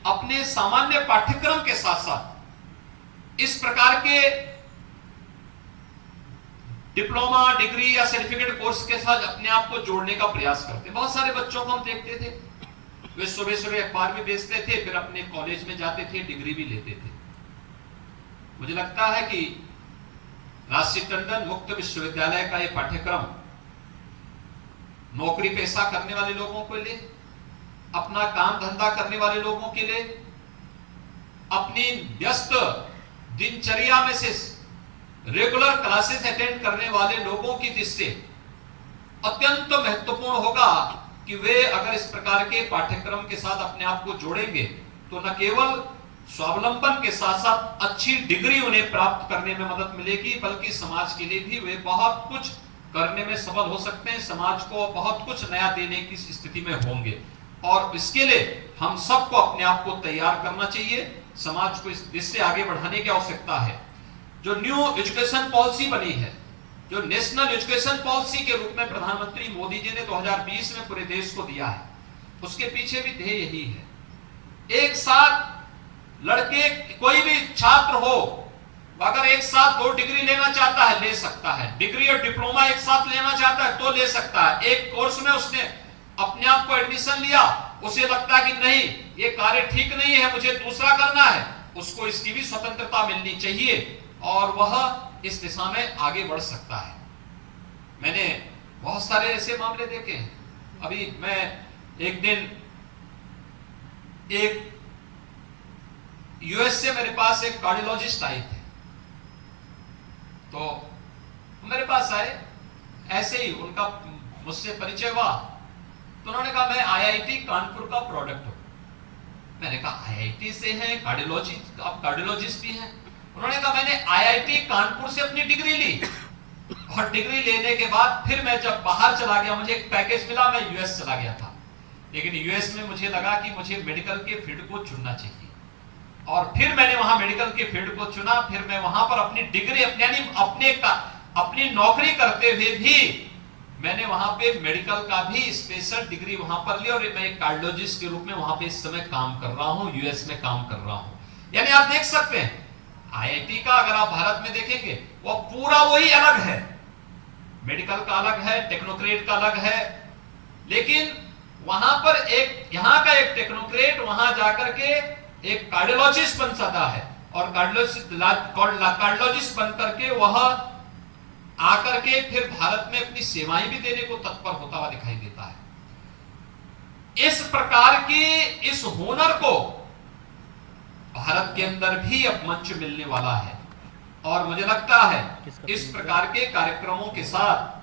अपने सामान्य पाठ्यक्रम के साथ साथ इस प्रकार के डिप्लोमा, डिग्री या सर्टिफिकेट कोर्स के साथ अपने आप को जोड़ने का प्रयास करते। बहुत सारे बच्चों को हम देखते थे, वे सुबह सुबह अखबार भी बेचते थे, फिर अपने कॉलेज में जाते थे, डिग्री भी लेते थे। मुझे लगता है कि राजश्री टंडन मुक्त विश्वविद्यालय का यह पाठ्यक्रम नौकरी पेशा करने वाले लोगों के लिए, अपना काम धंधा करने वाले लोगों के लिए, अपनी व्यस्त दिनचर्या में से रेगुलर क्लासेस अटेंड करने वाले लोगों की दृष्टि से अत्यंत महत्वपूर्ण होगा कि वे अगर इस प्रकार के पाठ्यक्रम के साथ अपने आप को जोड़ेंगे तो न केवल स्वावलंबन के साथ साथ अच्छी डिग्री उन्हें प्राप्त करने में मदद मिलेगी, बल्कि समाज के लिए भी वे बहुत कुछ करने में सफल हो सकते हैं, समाज को बहुत कुछ नया देने की स्थिति में होंगे। और इसके लिए हम सबको अपने आप को तैयार करना चाहिए, समाज को इस दिशा आगे बढ़ाने की आवश्यकता है। जो न्यू एजुकेशन पॉलिसी बनी है, जो नेशनल एजुकेशन पॉलिसी के रूप में प्रधानमंत्री मोदी जी ने 2020 में पूरे देश को दिया है, उसके पीछे भी ध्येय यही है। एक साथ लड़के, कोई भी छात्र हो, अगर एक साथ 2 डिग्री लेना चाहता है ले सकता है, डिग्री और डिप्लोमा एक साथ लेना चाहता है तो ले सकता है। एक कोर्स में उसने अपने आप को एडमिशन लिया, उसे लगता है कि नहीं ये कार्य ठीक नहीं है, मुझे दूसरा करना है, उसको इसकी भी स्वतंत्रता मिलनी चाहिए और वह इस दिशा में आगे बढ़ सकता है। मैंने बहुत सारे ऐसे मामले देखे हैं। अभी मैं एक दिन एक यूएस से मेरे पास एक कार्डियोलॉजिस्ट आए थे, तो मेरे पास आए, ऐसे ही उनका मुझसे परिचय हुआ, तो उन्होंने कहा मैं आईआईटी कानपुर का प्रोडक्ट हूं। मैंने कहा आईआईटी से हैं, कार्डियोलॉजी, आप कार्डियोलॉजिस्ट भी हैं? उन्होंने कहा मैंने आईआईटी कानपुर से अपनी डिग्री ली और डिग्री लेने के बाद फिर मैं जब बाहर चला गया, मुझे एक पैकेज मिला, मैं यूएस चला गया था। लेकिन यूएस में मुझे लगा कि मुझे मेडिकल के फील्ड को चुनना चाहिए और फिर मैंने वहां मेडिकल के फील्ड को चुना। फिर मैं वहां पर अपनी डिग्री अपनी नौकरी करते हुए भी मैंने वहां पे मेडिकल का भी स्पेशल डिग्री वहां पर ली और मैं एक कार्डियोलॉजिस्ट के रूप में वहां पे इस समय काम कर रहा हूं, यूएस में काम कर रहा हूं। यानी आप देख सकते हैं आईआईटी का अगर आप भारत में देखेंगे वो पूरा वही अलग है, मेडिकल का अलग है, टेक्नोक्रेट का अलग है, लेकिन वहां पर एक यहां का एक टेक्नोक्रेट वहां जाकर के एक कार्डियोलॉजिस्ट बन सकता है और कार्डियोलॉजिस्ट बन करके वह आकर के फिर भारत में अपनी सेवाएं भी देने को तत्पर होता हुआ दिखाई देता है। इस प्रकार की इस हुनर को भारत के अंदर भी अब मंच मिलने वाला है और मुझे लगता है इस प्रकार के कार्यक्रमों के साथ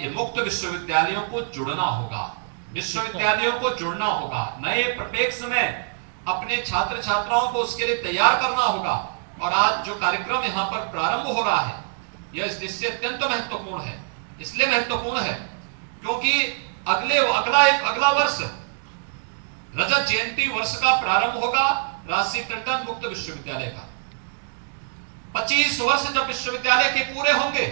ये मुक्त विश्वविद्यालयों को जुड़ना होगा, विश्वविद्यालयों को जुड़ना होगा, नए परिप्रेक्ष में अपने छात्र छात्राओं को उसके लिए तैयार करना होगा। और आज जो कार्यक्रम यहाँ पर प्रारंभ हो रहा है यह इस दृष्टि से अत्यंत महत्वपूर्ण है। इसलिए महत्वपूर्ण है क्योंकि अगला वर्ष रजत जयंती वर्ष का प्रारंभ होगा राजसी टंडन मुक्त विश्वविद्यालय का। 25 वर्ष जब विश्वविद्यालय के पूरे होंगे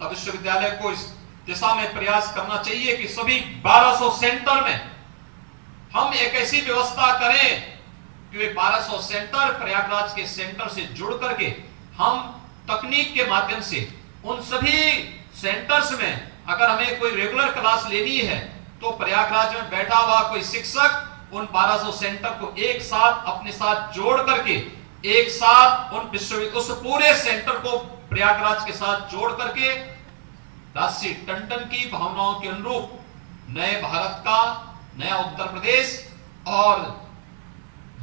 तब विश्वविद्यालय को इस दिशा में प्रयास करना चाहिए कि सभी 1200 सेंटर में हम एक ऐसी व्यवस्था करें कि वे 1200 सेंटर प्रयागराज के सेंटर से जुड़ करके हम तकनीक के माध्यम से उन सभी सेंटर्स में अगर हमें कोई रेगुलर क्लास लेनी है तो प्रयागराज में बैठा हुआ कोई शिक्षक उन 1200 सेंटर को एक साथ अपने साथ जोड़ करके एक साथ उस पूरे सेंटर को प्रयागराज के साथ जोड़ करके राजसी टंडन की भावनाओं के अनुरूप नए भारत का, नया उत्तर प्रदेश और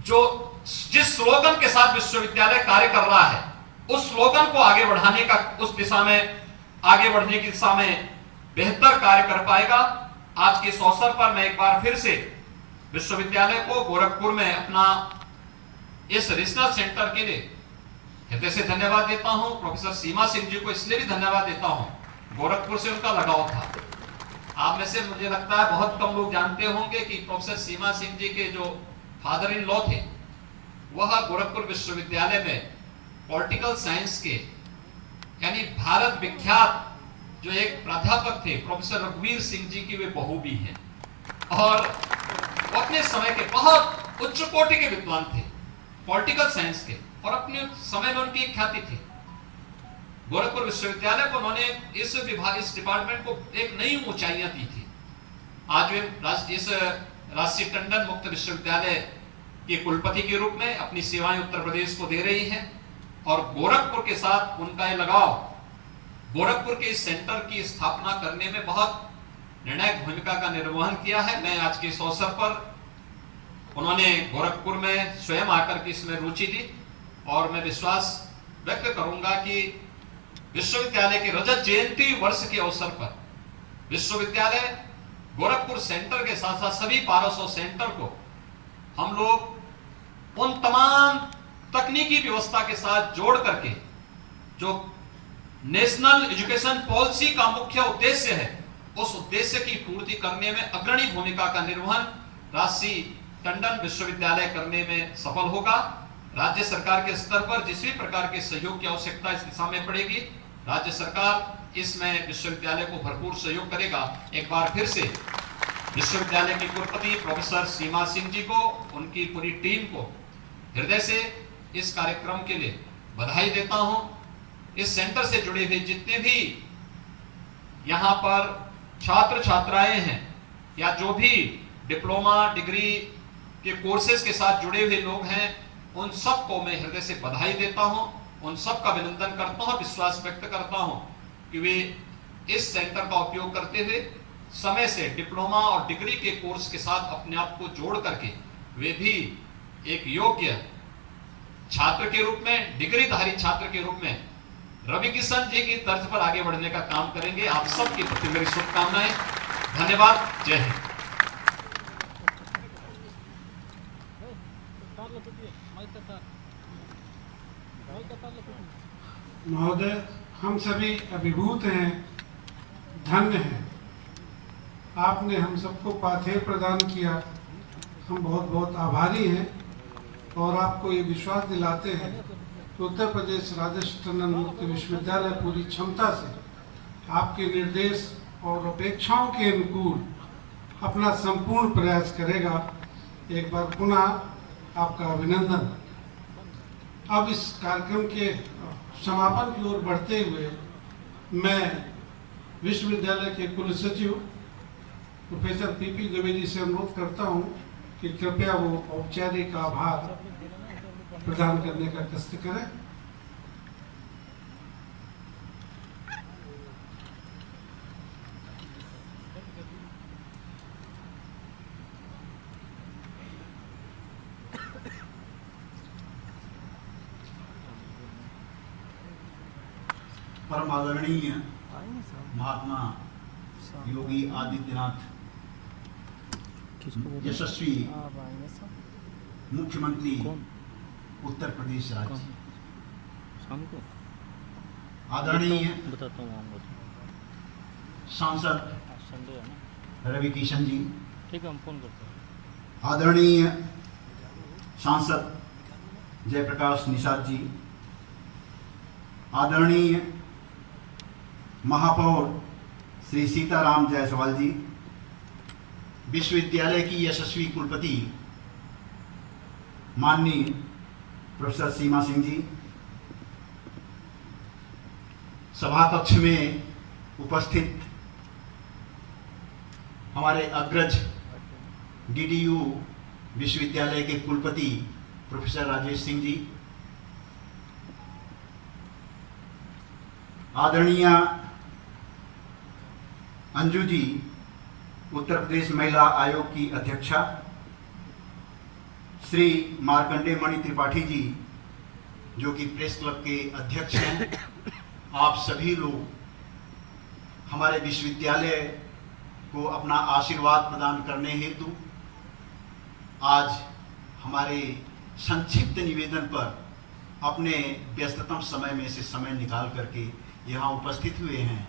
जिस स्लोगन के साथ विश्वविद्यालय कार्य कर रहा है उस स्लोगन को आगे बढ़ाने का, उस दिशा में आगे बढ़ने की दिशा में बेहतर कार्य कर पाएगा। आज के इस अवसर पर मैं एक बार फिर से विश्वविद्यालय को गोरखपुर में अपना इस रीजनल सेंटर के लिए हृदय से धन्यवाद देता हूं। प्रोफेसर सीमा सिंह जी को इसलिए भी धन्यवाद देता हूं, गोरखपुर से उनका लगाव था। आप में से मुझे लगता है बहुत कम लोग जानते होंगे कि प्रोफेसर सीमा सिंह जी के जो फादर इन लॉ थे वह गोरखपुर विश्वविद्यालय में पॉलिटिकल साइंस के यानी भारत विख्यात जो एक प्राध्यापक थे प्रोफेसर रघुवीर सिंह जी की वे बहू भी हैं और अपने समय के बहुत उच्च कोटि के विद्वान थे पॉलिटिकल साइंस के और अपने समय में उनकी ख्याति थी। गोरखपुर विश्वविद्यालय को उन्होंने इस डिपार्टमेंट को एक नई ऊंचाइयां दी थी। आज वे इस राजसी टंडन मुक्त विश्वविद्यालय के कुलपति के रूप में अपनी सेवाएं उत्तर प्रदेश को दे रही हैं और गोरखपुर के साथ उनका यह लगाव गोरखपुर के इस सेंटर की स्थापना करने में बहुत निर्णायक भूमिका का निर्वहन किया है। मैं आज के इस अवसर पर उन्होंने गोरखपुर में स्वयं आकर के इसमें रुचि ली और मैं विश्वास व्यक्त करूंगा कि विश्वविद्यालय के रजत जयंती वर्ष के अवसर पर विश्वविद्यालय गोरखपुर सेंटर के साथ साथ सभी 1200 सेंटर को हम लोग उन तमाम तकनीकी व्यवस्था के साथ जोड़ करके जो नेशनल एजुकेशन पॉलिसी का मुख्य उद्देश्य है उस उद्देश्य की पूर्ति करने में अग्रणी भूमिका का निर्वहन राजसी टंडन विश्वविद्यालय करने में सफल होगा। राज्य सरकार के स्तर पर जिस भी प्रकार के सहयोग की आवश्यकता इस दिशा में पड़ेगी राज्य सरकार इसमें विश्वविद्यालय को भरपूर सहयोग करेगा। एक बार फिर से विश्वविद्यालय की कुलपति प्रोफेसर सीमा सिंह जी को उनकी पूरी टीम को हृदय से इस कार्यक्रम के लिए बधाई देता हूं। इस सेंटर से जुड़े हुए जितने भी यहां पर छात्र छात्राएं हैं या जो भी डिप्लोमा डिग्री के कोर्सेज के साथ जुड़े हुए लोग हैं उन सबको मैं हृदय से बधाई देता हूं, उन सब का अभिनंदन करता हूं, विश्वास व्यक्त करता हूं कि वे इस सेंटर का उपयोग करते हुए समय से डिप्लोमा और डिग्री के कोर्स के साथ अपने आप को जोड़ करके वे भी एक योग्य छात्र के रूप में, डिग्रीधारी छात्र के रूप में रवि किशन जी की तर्ज पर आगे बढ़ने का काम करेंगे। आप सबके प्रति मेरी शुभकामनाएं। धन्यवाद। जय हिंद। महोदय, हम सभी अभिभूत हैं, धन्य हैं। आपने हम सबको पाथेय प्रदान किया, हम बहुत बहुत आभारी हैं और आपको ये विश्वास दिलाते हैं कि उत्तर प्रदेश राजेश टंडन मुक्त विश्वविद्यालय पूरी क्षमता से आपके निर्देश और अपेक्षाओं के अनुकूल अपना संपूर्ण प्रयास करेगा। एक बार पुनः आपका अभिनंदन। अब इस कार्यक्रम के समापन की ओर बढ़ते हुए मैं विश्वविद्यालय के कुल सचिव प्रोफेसर पीपी द्विवेदी से अनुरोध करता हूं कि कृपया वो औपचारिक आभार प्रदान करने का कष्ट करें। परम आदरणीय महात्मा योगी आदित्यनाथ यशस्वी मुख्यमंत्री उत्तर प्रदेश राज्य, आदरणीय सांसद रवि किशन जी, आदरणीय सांसद जयप्रकाश निषाद जी, आदरणीय महापौर श्री सीताराम जायसवाल जी, विश्वविद्यालय की यशस्वी कुलपति माननीय प्रोफेसर सीमा सिंह जी, सभा कक्ष में उपस्थित हमारे अग्रज डीडीयू विश्वविद्यालय के कुलपति प्रोफेसर राजेश सिंह जी, आदरणीय अंजू जी, उत्तर प्रदेश महिला आयोग की अध्यक्षा, श्री मार्कंडेय मणि त्रिपाठी जी जो कि प्रेस क्लब के अध्यक्ष हैं, आप सभी लोग हमारे विश्वविद्यालय को अपना आशीर्वाद प्रदान करने हेतु आज हमारे संक्षिप्त निवेदन पर अपने व्यस्ततम समय में से समय निकाल करके यहाँ उपस्थित हुए हैं।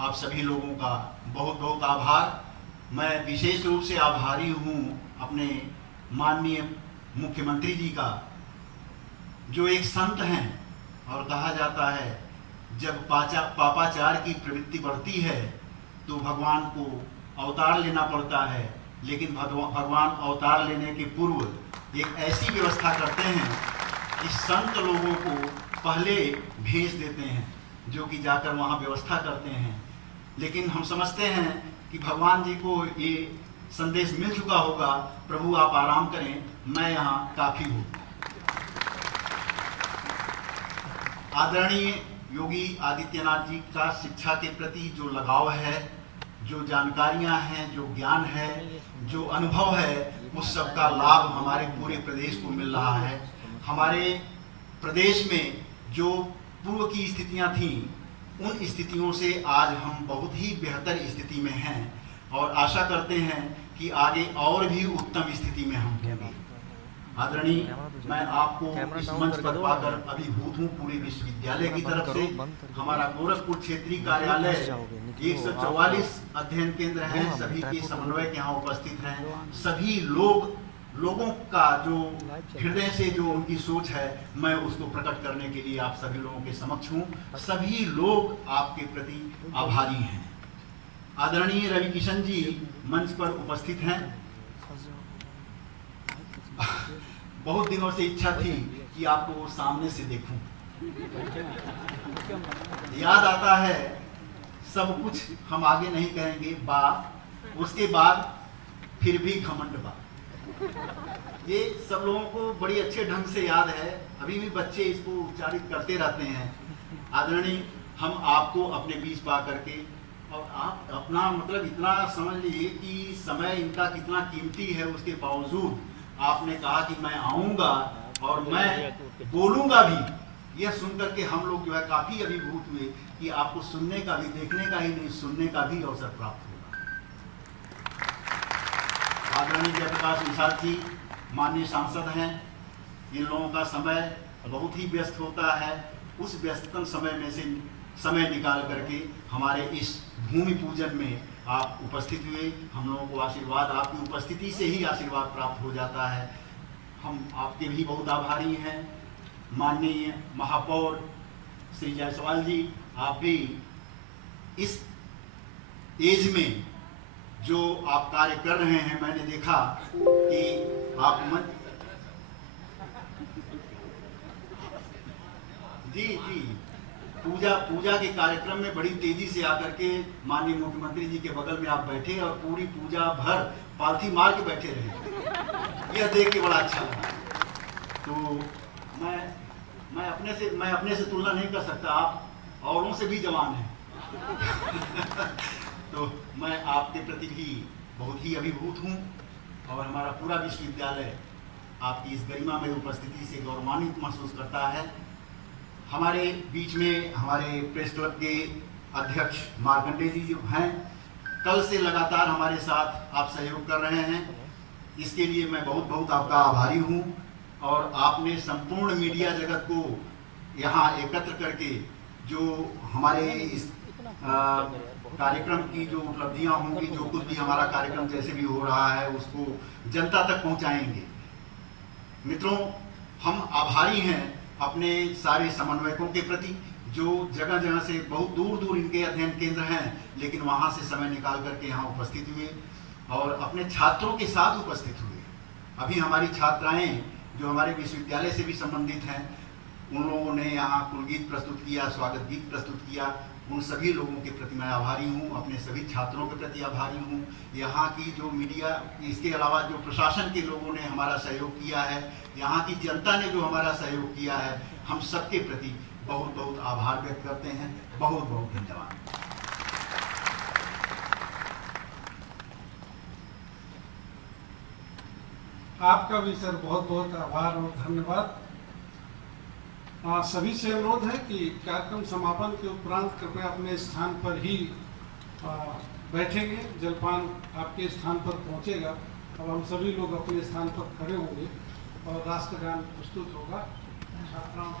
आप सभी लोगों का बहुत बहुत आभार। मैं विशेष रूप से आभारी हूँ अपने माननीय मुख्यमंत्री जी का, जो एक संत हैं और कहा जाता है जब पापाचार की प्रवृत्ति बढ़ती है तो भगवान को अवतार लेना पड़ता है, लेकिन भगवान अवतार लेने के पूर्व एक ऐसी व्यवस्था करते हैं कि संत लोगों को पहले भेज देते हैं जो कि जाकर वहाँ व्यवस्था करते हैं। लेकिन हम समझते हैं कि भगवान जी को ये संदेश मिल चुका होगा, प्रभु आप आराम करें, मैं यहाँ काफी हूँ। आदरणीय योगी आदित्यनाथ जी का शिक्षा के प्रति जो लगाव है, जो जानकारियां हैं, जो ज्ञान है, जो अनुभव है, उस सब का लाभ हमारे पूरे प्रदेश को मिल रहा है। हमारे प्रदेश में जो पूर्व की स्थितियां थीं, उन स्थितियों से आज हम बहुत ही बेहतर स्थिति में हैं और आशा करते हैं कि आगे और भी उत्तम स्थिति में हम होंगे। आदरणीय, मैं आपको इस मंच पर पाकर अभिभूत हूँ पूरे विश्वविद्यालय की तरफ से। हमारा गोरखपुर क्षेत्रीय कार्यालय 144 अध्ययन केंद्र हैं, सभी के समन्वयक यहाँ उपस्थित हैं। सभी लोगों का जो हृदय से जो उनकी सोच है, मैं उसको प्रकट करने के लिए आप सभी लोगों के समक्ष हूँ। सभी लोग आपके प्रति आभारी हैं। आदरणीय रवि किशन जी मंच पर उपस्थित हैं। बहुत दिनों से इच्छा थी कि आपको सामने से देखूं। याद आता है सब कुछ, हम आगे नहीं कहेंगे, उसके बाद फिर भी घमंड बा। ये सब लोगों को बड़ी अच्छे ढंग से याद है, अभी भी बच्चे इसको उच्चारित करते रहते हैं। आदरणीय, हम आपको अपने बीच पा करके, और आप अपना मतलब इतना समझ लीजिए कि समय इनका कितना कीमती है, उसके बावजूद आपने कहा कि मैं आऊँगा और मैं बोलूँगा भी। यह सुनकर के हम लोग जो है काफ़ी अभिभूत हुए कि आपको सुनने का भी, देखने का ही नहीं, सुनने का भी अवसर प्राप्त होगा। आदरणीय जयप्रकाश निषाद जी माननीय सांसद हैं, इन लोगों का समय बहुत ही व्यस्त होता है, उस व्यस्ततम समय में से समय निकाल करके हमारे इस भूमि पूजन में आप उपस्थित हुए। हम लोगों को आशीर्वाद, आपकी उपस्थिति से ही आशीर्वाद प्राप्त हो जाता है। हम आपके भी बहुत आभारी हैं। माननीय महापौर श्री जायसवाल जी, आप भी इस एज में जो आप कार्य कर रहे हैं, मैंने देखा कि आप जी पूजा के कार्यक्रम में बड़ी तेजी से आकर के माननीय मुख्यमंत्री जी के बगल में आप बैठे और पूरी पूजा भर पालथी मार के बैठे रहे। यह देख के बड़ा अच्छा लगा। तो मैं अपने से तुलना नहीं कर सकता, आप औरों से भी जवान हैं। तो मैं आपके प्रति भी बहुत ही अभिभूत हूँ और हमारा पूरा विश्वविद्यालय आपकी इस गरिमा में उपस्थिति से गौरवान्वित महसूस करता है। हमारे बीच में हमारे प्रेस क्लब के अध्यक्ष मार्कंडे जी जो हैं, कल से लगातार हमारे साथ आप सहयोग कर रहे हैं, इसके लिए मैं बहुत बहुत आपका आभारी हूँ। और आपने संपूर्ण मीडिया जगत को यहाँ एकत्र करके जो हमारे इस कार्यक्रम की जो उपलब्धियाँ होंगी, जो कुछ भी हमारा कार्यक्रम जैसे भी हो रहा है, उसको जनता तक पहुँचाएंगे। मित्रों, हम आभारी हैं अपने सारे समन्वयकों के प्रति, जो जगह जगह से बहुत दूर दूर इनके अध्ययन केंद्र हैं, लेकिन वहाँ से समय निकाल करके यहाँ उपस्थित हुए और अपने छात्रों के साथ उपस्थित हुए। अभी हमारी छात्राएं जो हमारे विश्वविद्यालय से भी संबंधित हैं, उन लोगों ने यहाँ कुलगीत प्रस्तुत किया, स्वागत गीत प्रस्तुत किया। उन सभी लोगों के प्रति मैं आभारी हूँ, अपने सभी छात्रों के प्रति आभारी हूँ। यहाँ की जो मीडिया, इसके अलावा जो प्रशासन के लोगों ने हमारा सहयोग किया है, यहाँ की जनता ने जो हमारा सहयोग किया है, हम सबके प्रति बहुत बहुत आभार व्यक्त करते हैं। बहुत बहुत धन्यवाद। आपका भी सर बहुत बहुत आभार और धन्यवाद। सभी से अनुरोध है कि कार्यक्रम समापन के उपरांत कृपया अपने स्थान पर ही बैठेंगे। जलपान आपके स्थान पर पहुंचेगा। अब हम सभी लोग अपने स्थान पर खड़े होंगे और राष्ट्रगान प्रस्तुत होगा। छात्राओं